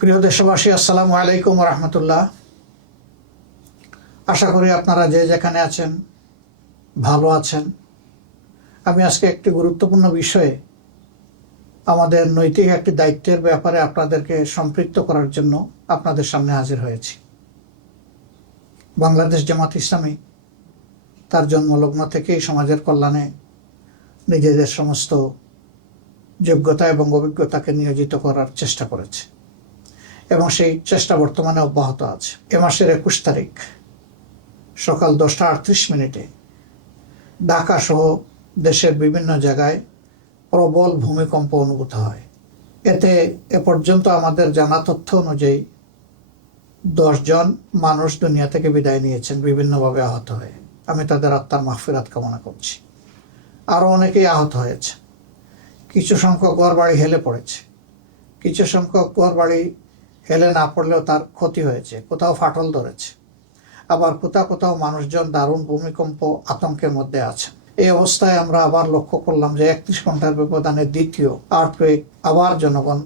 প্রিয় দেশবাসী, আসসালামু আলাইকুম রহমতুল্লাহ। আশা করি আপনারা যে যেখানে আছেন ভালো আছেন। আমি আজকে একটি গুরুত্বপূর্ণ বিষয়ে আমাদের নৈতিক একটি দায়িত্বের ব্যাপারে আপনাদেরকে সম্পৃক্ত করার জন্য আপনাদের সামনে হাজির হয়েছি। বাংলাদেশ জামাত ইসলামী তার জন্মলগ্ন থেকেই সমাজের কল্যাণে নিজেদের সমস্ত যোগ্যতা এবং অভিজ্ঞতাকে নিয়োজিত করার চেষ্টা করেছে এবং সেই চেষ্টা বর্তমানে অব্যাহত আছে। এ মাসের 21 তারিখ সকাল 10:38 ঢাকা সহ দেশের বিভিন্ন জায়গায় প্রবল ভূমিকম্প অনুভূত হয়। এতে এ পর্যন্ত আমাদের জানা তথ্য অনুযায়ী 10 জন মানুষ দুনিয়া থেকে বিদায় নিয়েছেন বিভিন্নভাবে আহত হয়ে। আমি তাদের আত্মার মাগফিরাত কামনা করছি। আরও অনেকেই আহত হয়েছে। কিছু সংখ্যক ঘরবাড়ি হেলে পড়েছে, কিছু সংখ্যক ঘরবাড়ি হেলে না পড়লেও তার ক্ষতি হয়েছে, কোথাও ফাটল ধরেছে, আবার কোথাও মানুষজন দারুণ ভূমিকম্প আতঙ্কের মধ্যে আছে। এই অবস্থায় আমরা আবার লক্ষ্য করলাম যে 31 ঘন্টার ব্যবধানে দ্বিতীয় আর্থকুয়েক আবার জনগণ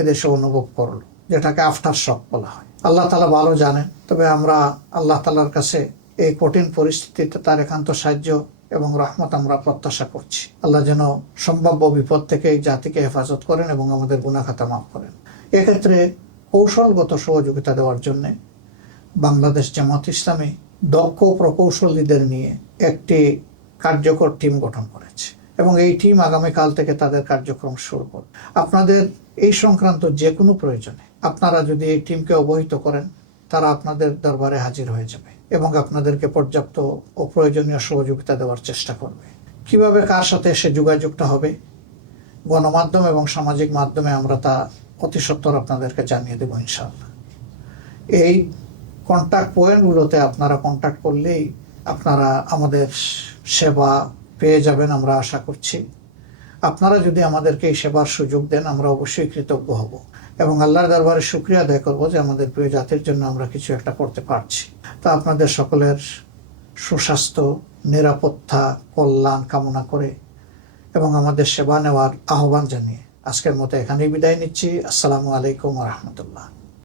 এদেশে অনুভব করলো, যেটাকে আফটার শক বলা হয়। আল্লাহ তাআলা ভালো জানেন, তবে আমরা আল্লাহ তাআলার কাছে এই কঠিন পরিস্থিতিতে তার একান্ত সাহায্য এবং রহমত আমরা প্রত্যাশা করছি। আল্লাহ যেন সম্ভাব্য বিপদ থেকে এই জাতিকে হেফাজত করেন এবং আমাদের গুনাহ খাতা মাফ করেন। এক্ষেত্রে কৌশলগত সহযোগিতা দেওয়ার জন্য বাংলাদেশ জামাত ইসলামী দক্ষ প্রকৌশলীদের নিয়ে একটি কার্যকর টিম গঠন করেছে এবং এই টিম আগামীকাল থেকে তাদের কার্যক্রম শুরু করবে। আপনাদের এই সংক্রান্ত যে কোনো প্রয়োজনে আপনারা যদি এই টিমকে অবহিত করেন, তারা আপনাদের দরবারে হাজির হয়ে যাবে এবং আপনাদেরকে পর্যাপ্ত ও প্রয়োজনীয় সহযোগিতা দেওয়ার চেষ্টা করবে। কিভাবে কার সাথে এসে যোগাযোগটা হবে, গণমাধ্যম এবং সামাজিক মাধ্যমে আমরা তা অতি সত্বর আপনাদেরকে জানিয়ে দেবো ইনশাআল্লাহ। এই কন্ট্যাক্ট পয়েন্টগুলোতে আপনারা কন্ট্যাক্ট করলেই আপনারা আমাদের সেবা পেয়ে যাবেন, আমরা আশা করছি। আপনারা যদি আমাদেরকে এই সেবার সুযোগ দেন, আমরা অবশ্যই কৃতজ্ঞ হব এবং আল্লাহর দরবারে শুকরিয়া আদায় করবো যে আমাদের প্রিয় জাতির জন্য আমরা কিছু একটা করতে পারছি। তা আপনাদের সকলের সুস্বাস্থ্য, নিরাপত্তা, কল্যাণ কামনা করে এবং আমাদের সেবা নেওয়ার আহ্বান জানিয়ে আজকের মতো এখানেই বিদায় নিচ্ছি। আসসালামু আলাইকুম রহমতুল্লাহ।